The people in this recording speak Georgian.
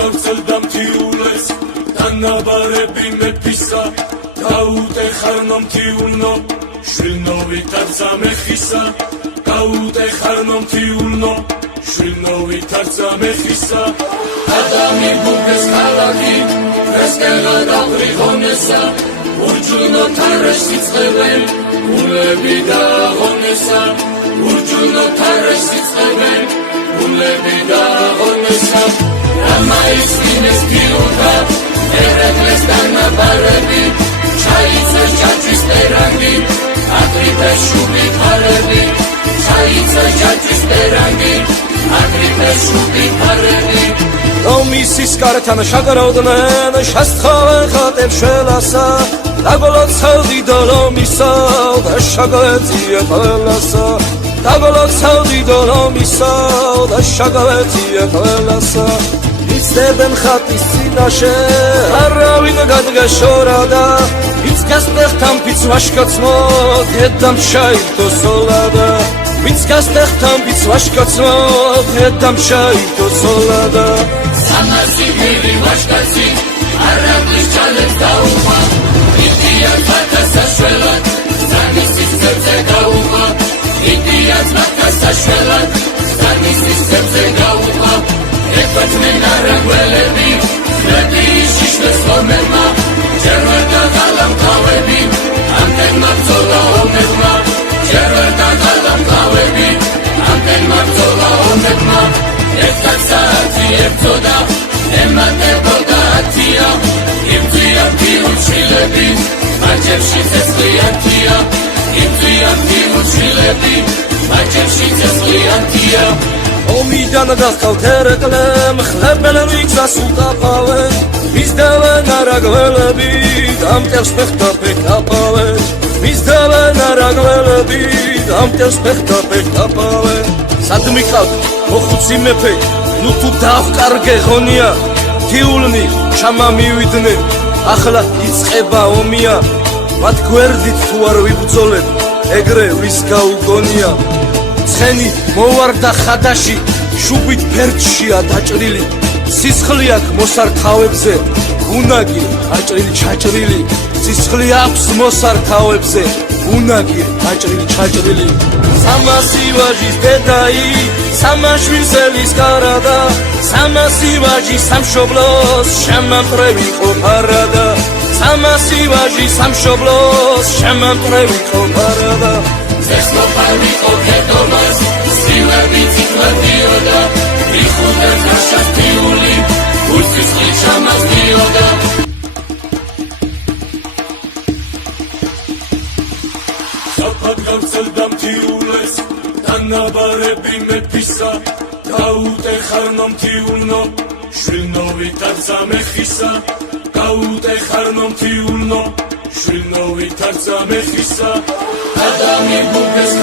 გავცელდა მთიულეს დანაბარები მეფისა გაუტეხარნო მთიულნო შვილნო ვითარცა მეხისა გაუტეხარნო მთიულნო შვილნო ვითარცა მეხისა ადამი გუგეს ქალაქი ესკელა დავრიღონესა ურჯუნო თარეს იწყებენ ულები დაღონესა ურჯუნო თარეს იწყებენ ულები დაღონესა რამაისმინეს გიუდა ერეკლეს დანაბარები ჩაიცეს ჯაჭვის პერანგი აგრიფეს შუბი ქარები ჩაიცეს ჯაჭვის პერანგი აგრიფეს შუბი ქარები რომისის კართან შაგროვდნენ შესთხავენ ხატებს შველასა დაგოლოცავდი დოლომისა და შაგავეწია ყველასა დაგოლოცავდი დოლომისა და შაგავეწია ყველასა იცდებენ ხატის წინაშე არავინ გადგაშორადა ვინც გასტეხთან ფიც ვაშკაცმო დედამ ჩაირთო სოლადა ვინც გასტეხთან ფიც ვაშკაცმო დედამ ჩაირთო სოლადა სამასი მერი ვაშკაცი არაბლის ჩალებს დაუხვა იდია ხატა საშველად ზანისის ძებზე გაუხვა იდია ხატა საშველად ზანისის ძებზე გაუხვა ეკვეთნენ არაგველები ხლები შიშლეს ხომერმა ჯერ ვერ დაღალა მყავები ამდენმა ბრძოლა ომებმა ჯერ ვერ დაღალა მყავები ამდენმა ბრძოლა ომებმა ერთად საათი ებრძოდა ემატებოდა ათია იბძვია მთიულშვილები მაჯებში ცეცხლიანთია იბძვია მთიულშვილები მაჯებში ცეცხლიანთია ომიდან გახავთ ერეკლემ ხლებელენ ვიგზას უკაფავენ მისდევენ არაგველები დამტევს ფეხთა ფეხთაფავენ მისდევენ არაგველები დამტევს ფეხთა ფეხთაფავენ სად მიყავთ მოხუცი მეფე ნუ თუ დავკარგე ღონია მთიულნი ჩამამივიდნენ ახლა იწყება ომია მათ გვერდით თუ არ ვიბრძოლებ ეგრე ვის გაუგონია ცხენი მოვარდა ხადაში შუბით ფერდშია დაჭრილი სისხლი აქვს მოსართავებზე უნაგი აჭრილი ჩაჭრილი სისხლი აქვს მოსართავებზე უნაგი აჭრილი ჩაჭრილი სამასი ვაჟის დედაი სამაშვილსელის კარადა სამასი ვაჟი სამშობლოს შემამტრევი ყოფარადა სამასი ვაჟი სამშობლოს შემამტრევი ყოფარადა ზესლოფარვი ყოფედომას სილები ციკლადიოდა იხუდა ხაშათიული უსისხლი ჩამასდიოდა საფად გავცელდა მთიულეს დანაბარები მეფისა გაუტეხარნო მთიულნო შვილნო ვითარცა მეხისა გაუტეხარნო მთიულნო შვილნო ვითარცა მეხისა ადამი გუგეს